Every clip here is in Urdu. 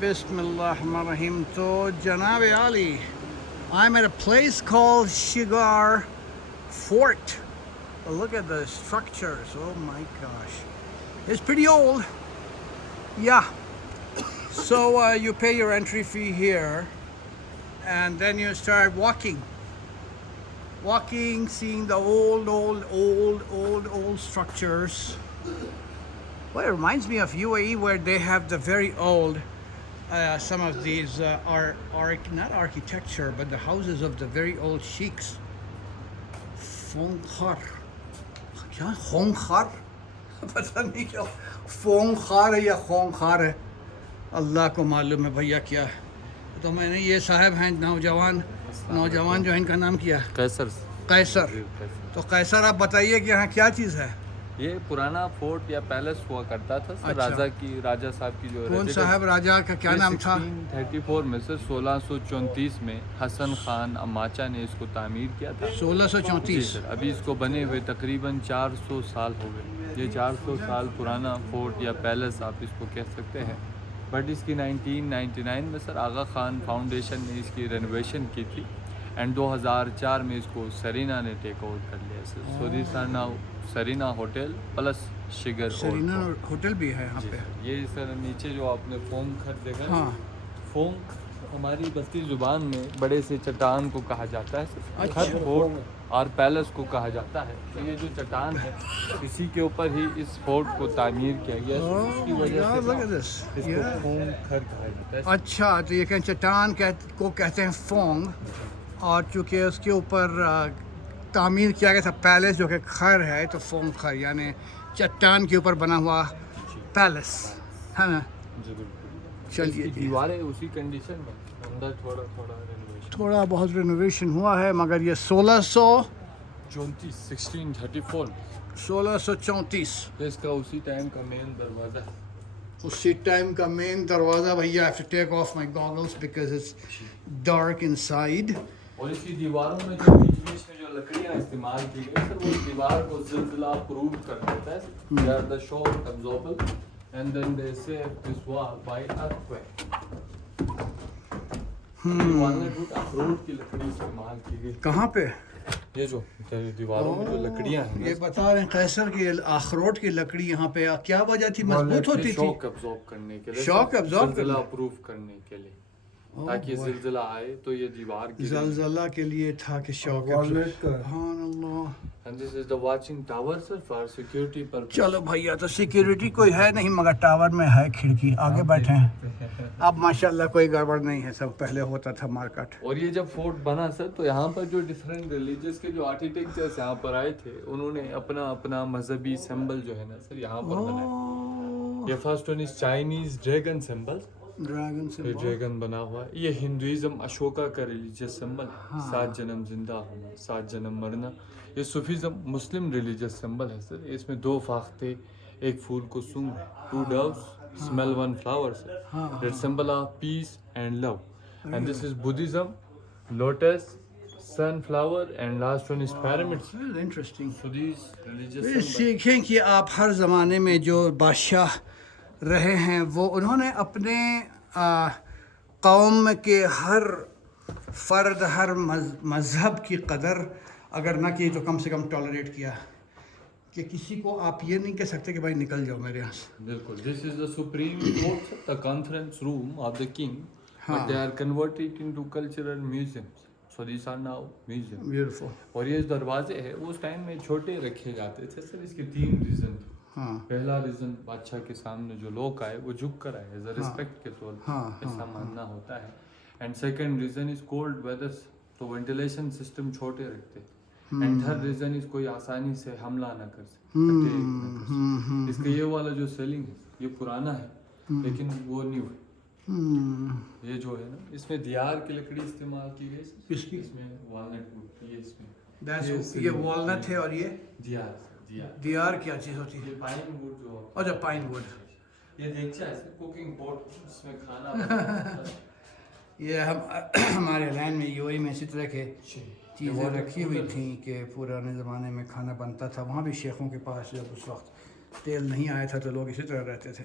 Bismillahirrahmanirrahim. So, Janab Ali, I'm at a place called Shigar Fort. Look at the structures. Oh my gosh. It's pretty old. Yeah. So you pay your entry fee here and then you start walking, seeing the old structures. Well, it reminds me of UAE where they have the very old, some of these not architecture, but the houses of the very old sheikhs. Fonkhar. کیا خونخوار پتہ نہیں کیا فونخوار ہے یا خونخوار ہے اللہ کو معلوم ہے بھیا کیا ہے. تو میں نے یہ صاحب ہیں نوجوان جو ہیں ان کا نام کیا ہے قیصر. تو قیصر آپ بتائیے کہ یہاں کیا چیز ہے؟ یہ پرانا فورٹ یا پیلس ہوا کرتا تھا سر. راجہ صاحب کی جو کون صاحب راجہ کا کیا نام تھا؟ 1634 میں سر 1634 میں حسن خان اماچا نے اس کو تعمیر کیا تھا. 1634 سر. ابھی اس کو بنے ہوئے تقریباً 400 سال ہو گئے. یہ 400 سال پرانا فورٹ یا پیلس آپ اس کو کہہ سکتے ہیں. بٹ اس کی 1999 میں سر آغا خان فاؤنڈیشن نے اس کی رینوویشن کی تھی اینڈ 2004 میں اس کو سرینا نے ٹیک اوور کر لیا sir. So these are now Serena hotel plus Shigar. Serena hotel بھی ہے یہاں پہ. یہ سر نیچے جو آپ نے فونک گھر دیکھا، فونک ہماری بستی زبان میں بڑے سے چٹان کو کہا جاتا ہے سر. ہر فورٹ اور پیلس کو کہا جاتا ہے. تو یہ جو چٹان ہے اسی کے اوپر ہی اس فورٹ کو تعمیر کیا گیا ہے. اس کی وجہ سے اس کو فونک گھر کہا جاتا ہے. اچھا، تو یہ کہ چٹان کو کہتے ہیں فونگ، اور چونکہ اس کے اوپر تعمیر کیا گیا تھا پیلس جو کہ خر ہے تو فونگ خر یعنی چٹان کے اوپر بنا ہوا پیلس ہے نا. چلیے دیواریں اسی کنڈیشن میں، اندر تھوڑا بہت رینوویشن ہوا ہے، مگر یہ 1634 اس کا اسی ٹائم کا مین دروازہ ہے. اسی ٹائم کا مین دروازہ. بھیا I have to take off my goggles because it's dark inside. اور اس کی دیواروں میں جو بیچ میں جو لکڑیاں استعمال کی گئی سر وہ دیوار کو زلزلہ پروف کر دیتا ہے. They are the shock absorbable and then they save this wall by earthquake. Walnut would اخروٹ کی لکڑی استعمال کی گئی. کہاں پہ؟ یہ جو دیواروں میں جو لکڑیاں ہیں یہ بتا رہے ہیں قیصر کی اخروٹ کی لکڑی یہاں پہ کیا وجہ تھی؟ مضبوط ہوتی تھی. شاک ابزارب کرنے کے لیے، شاک ابزارب زلزلہ پروف کرنے کے لیے، تاکہ زلزلہ آئے تو یہ دیوار کی زلزلہ کے لیے تھا کہ شاک سبحان اللہ. And this is the watching tower sir for security purpose. چلو بھیا، تو سیکیورٹی کوئی ہے نہیں مگر ٹاور میں ہے کھڑکی. آگے بیٹھے ہیں. اب ماشاءاللہ کوئی گڑبڑ نہیں ہے، سب پہلے ہوتا تھا مارکیٹ. اور یہ جب فورٹ بنا سر تو یہاں پر جو ڈفرینٹ ریلیجس کے جو آرکیٹیکچرس یہاں پر آئے تھے انہوں نے اپنا مذہبی سمبل جو ہے نا سر یہاں پر بنایا. یہ first one is Chinese dragon symbol. Dragon بنا ہوا ہے. یہ ہندوازم اشوکا کا ریلیجیس سمبل ہے، 7 جنم زندہ ہونا، 7 جنم مرنا. یہ صوفیزم مسلم ریلیجیس سمبل ہے سر. اس میں 2 فاختے، ایک پھول کو song, 2 doves smell 1 flower sir. That symbol of peace and love. And this is Buddhism, lotus, sunflower and last one is pyramids. Interesting. So these religious symbols. سیکھیں کہ آپ ہر زمانے میں جو بادشاہ رہے ہیں وہ انہوں نے اپنے قوم کے ہر فرد، ہر مذہب کی قدر اگر نہ کی تو کم سے کم ٹالریٹ کیا. کہ کسی کو آپ یہ نہیں کہہ سکتے کہ بھائی نکل جاؤ میرے یہاں سے. بالکل. This is the supreme court, the conference room of the king, but they are converted into cultural museums. So these are now museums. Beautiful. اور یہ دروازے ہیں وہ اس ٹائم میں چھوٹے رکھے جاتے تھے سر. اس کے 3 ریزن تھے. پہلا ریزن بادشاہ کے سامنے جو لوگ آئے وہ جھک کر آئے ایز اے ریسپیکٹ کے طور پر، ایسا ماننا ہوتا ہے. And second reason is called weather, تو وینٹیلیشن سسٹم چھوٹے رکھتے. اینڈ تھرڈ ریزن اس کوئی آسانی سے حملہ نہ کر سکے. اس کا یہ والا جو سیلنگ ہے یہ پرانا ہے لیکن وہ نیو ہے. یہ جو ہے نا اس میں دیار کی لکڑی استعمال کی گئی. اس میں والنٹ ووڈ. یہ اس میں یہ والنٹ ہے اور یہ دیار کیا چیز ہوتی ہے؟ پائن ووڈ جو. اچھا پائن ووڈ. یہ دیکھا ہے کوکنگ پوٹ، اس میں کھانا بناتا ہے. یہ ہمارے لائن میں UAE میں اسی طرح کے چیزیں رکھی ہوئی تھیں کہ پرانے زمانے میں کھانا بنتا تھا. وہاں بھی شیخوں کے پاس جب اس وقت تیل نہیں آیا تھا تو لوگ اسی طرح رہتے تھے.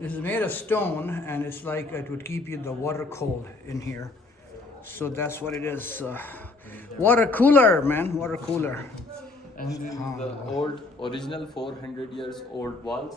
This is made of stone, and it's like it would keep you the water cold in here. So that's what it is. Water cooler, man. Water cooler. And this is the old original 400 years old walls.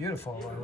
Beautiful.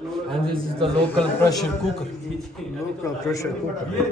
And this is the local pressure cooker. Local pressure cooker.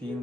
3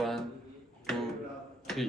1 2 3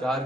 4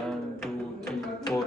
1 2 3 4,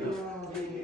2।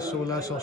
1600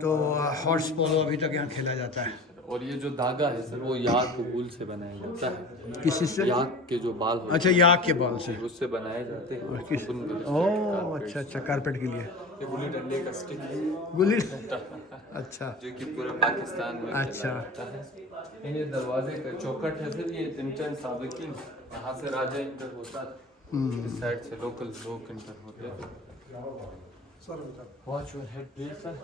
تو ہارس پولو ابھی تک یہاں کھیلا جاتا ہے. اور یہ جو دھاگا ہے سر وہ یاک وول سے بنایا جاتا ہے. کسی سے؟ یاک کے جو بال ہوتے اچھا یاک کے بال سے. ہیں اس سے بنائے جاتے ہیں. اوہ اچھا اچھا, کارپیٹ کے لیے. یہ گلی ڈنڈے کا اسٹک ہے گلی. اچھا جو کہ پورے پاکستان میں اچھا. یہ دروازے کا چوکٹ ہے سر, یہ تنچن سابقین یہاں سے راجہ انٹر ہوتا تھا, اس سائڈ سے لوکل لوگ انٹر ہوتے تھے. Watch your head please sir.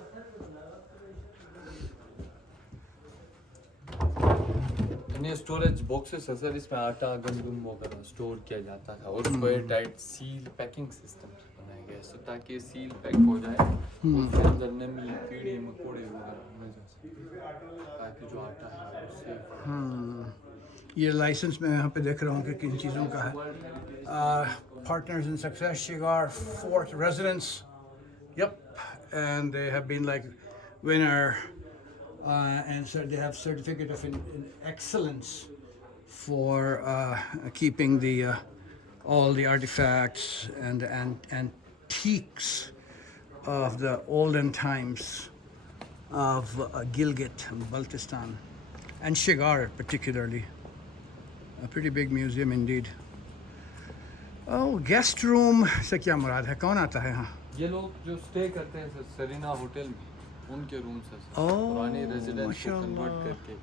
یہ اسٹوریج باکسز ہے سر, اس میں آٹا گندم وغیرہ اسٹور کیا جاتا تھا, اور اس کو airtight seal packing system بنایا گیا ہے تاکہ سیل پیک ہو جائے اور اس کے اندر نمی کیڑے مکوڑے وغیرہ نہ جا سکے, تاکہ جو آٹا ہے اس سے. یہ لائسنس میں یہاں پہ دیکھ رہا ہوں کہ کن چیزوں کا ہے. Partners in success Shigar fort residence. Yep, and they have been like winner. And so they have certificate of excellence for keeping the all the artifacts and antiques of the olden times of Gilgit, Baltistan, and Shigar particularly. A pretty big museum indeed. Oh, guest room سے کیا مراد ہے, کون آتا ہے یہاں؟ یہ لوگ جو اسٹے کرتے ہیں سر سرینا ہوٹل میں, ان کے روم سے پرانی ریزیڈنس کو کنورٹ کر کے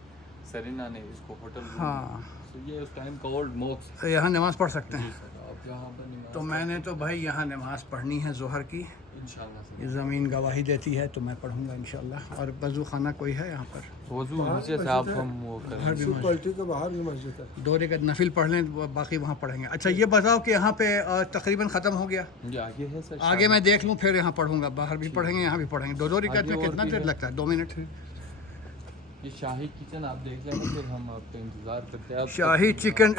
سرینا نے اس کو ہوٹل. ہاں, یہ اس ٹائم کا اولڈ موکس. یہاں نماز پڑھ سکتے ہیں. آپ یہاں پر نماز تو میں نے تو بھائی یہاں نماز پڑھنی ہے ظہر کی. انشاءاللہ یہ زمین گواہی دیتی ہے تو میں پڑھوں گا انشاءاللہ. اور وضو خانہ کوئی ہے یہاں پر؟ وضو نیچے سے آپ ہم وہ کریں. کوالٹی کے باہر بھی مسجد ہے. 2 رکعت نفل پڑھ لیں, باقی وہاں پڑھیں گے. اچھا یہ بتاؤ کہ یہاں پہ تقریباً ختم ہو گیا؟ یہ آگے ہے سر, آگے میں دیکھ لوں پھر یہاں پڑھوں گا. باہر بھی پڑھیں گے, یہاں بھی پڑھیں گے. 2 رکعت میں کتنا دیر لگتا ہے؟ 2 منٹ. یہ شاہی کچن آپ دیکھ لیں, پھر ہم آپ کا انتظار کرتے ہیں. شاہی چکن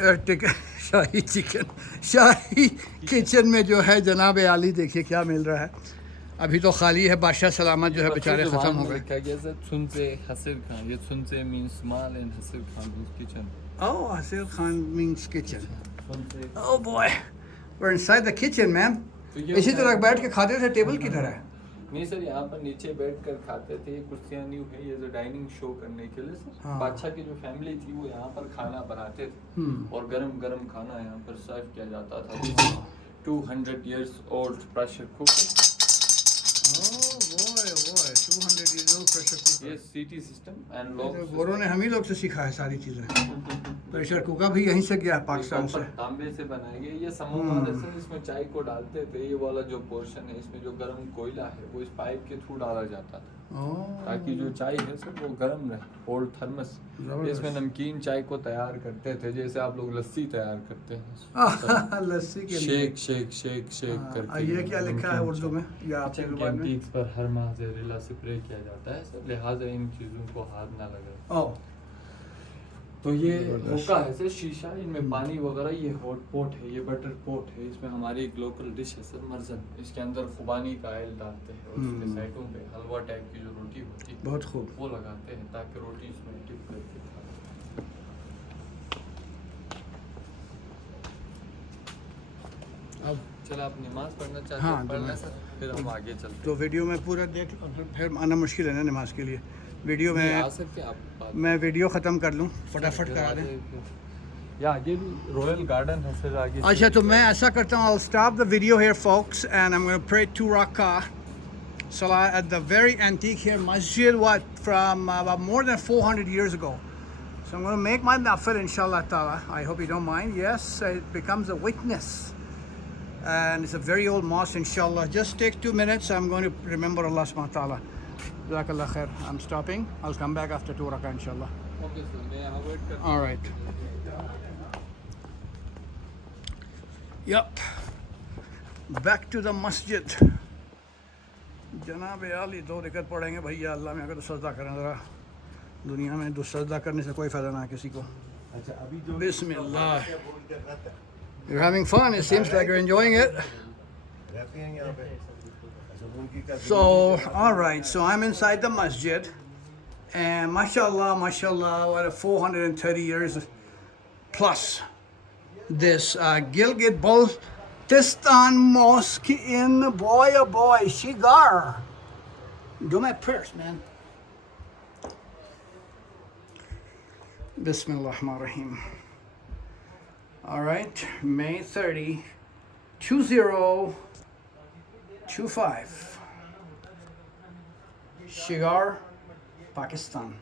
شاہی کچن میں جو ہے جناب عالی دیکھیے کیا مل رہا ہے. ابھی تو خالی ہے, بادشاہ سلامت جو ہے بیچارے ختم ہو گئے. کیا گیا سر, چھنچے حسر خان. یہ چھنچے means small and Hasir Khan kitchen. Oh, Hasir Khan means kitchen. Oh boy, we're inside the kitchen, man. اسی طرح بیٹھ کے کھاتے تھے. ٹیبل کدھر ہے؟ نہیں سر, یہاں پر نیچے بیٹھ کر کھاتے تھے. یہ کرسیاں نیو ہے, یہ ڈائننگ شو کرنے کے لیے سر. بادشاہ کی جو فیملی تھی وہ یہاں پر کھانا بناتے تھے, اور گرم گرم کھانا یہاں پر سرو کیا جاتا تھا. 200 years old pressure cooker. Oh boy, 200 years old pressure cooker. یہ CT سسٹم اینڈ لوگ گوروں نے ہم ہی لوگ سے سیکھا ہے ساری چیزیں. پریشر کوکر بھی یہیں سے گیا ہے پاکستان سے. تانبے سے بنایا گیا. یہ سمووا جیسے اس میں چائے کو ڈالتے تھے. یہ والا جو پورشن ہے اس میں جو گرم کوئلہ ہے وہ اس پائپ کے تھرو ڈالا جاتا تھا تاکہ جو چائے ہے سر وہ گرم رہے. اولڈ تھرمس, اس میں نمکین چائے کو تیار کرتے تھے جیسے آپ لوگ لسی تیار کرتے ہیں. لسی کے شیک شیک شیک شیک کر کے. یہ کیا لکھا ہے اردو میں یا آپ کی زبان میں؟ کینٹیکس پر ہر ماہ زہریلا سپرے کیا جاتا ہے سر, لہٰذا ان چیزوں کو ہاتھ نہ لگائے. تو یہ ہوکا ہے سر شیشہ, ان میں پانی وغیرہ. یہ ہاٹ پوٹ ہے, یہ بٹر پوٹ ہے. اس میں ہماری ایک لوکل ڈش ہے سر مرزن. اس کے اندر خوبانی کا آئل ڈالتے ہیں, اور اس کے سائڈوں پہ حلوہ ٹائپ کی جو روٹی ہوتی ہے بہت خوب وہ لگاتے ہیں تاکہ روٹی اس میں ڈپ کر کے کھا. اب چل آپ نماز پڑھنا چاہتے ہیں پڑھنا سر, پھر ہم آگے چلتے ہیں. تو ویڈیو میں پورا دیکھ, پھر آنا مشکل ہے نا نماز کے لیے. ویڈیو میں آ سکتے آپ, میں ویڈیو ختم کر لوں, فٹافٹ کرا دیں. یا آگے بھی رویل گارڈن ہے سر آگے. اچھا تو میں ایسا کرتا ہوں, I'll stop the video here folks and I'm going to pray 2 rak'ah salah at the very antique here masjid, what, from about more than 400 years ago. So I'm going to make my nafil inshallah ta'ala. I hope you don't mind. Yes, it becomes a witness. And it's a very old mosque inshallah. Just take 2 minutes. I'm going to remember Allah subhanahu wa ta'ala. Jazakallah khair. I'm stopping. I'll come back after 2 rak'ah inshallah. Okay sir, may I wait kar. All right. Yup. Back to the masjid. جناب عالی 2 رکعت پڑھیں گے بھیا. اللہ میں اگر تو سجدہ کریں ذرا. دنیا میں سجدہ کرنے سے کوئی فائدہ نہ کسی کو. بسم اللہ. You're having fun. It seems like you're enjoying it. So, all right. So I'm inside the masjid, and mashallah, what 430 years plus. This Gilgit Baltistan Mosque in boy Shigar. Do my prayers, man. Bismillahirrahmanirrahim. All right, May 30, 2025. Shigar, Pakistan.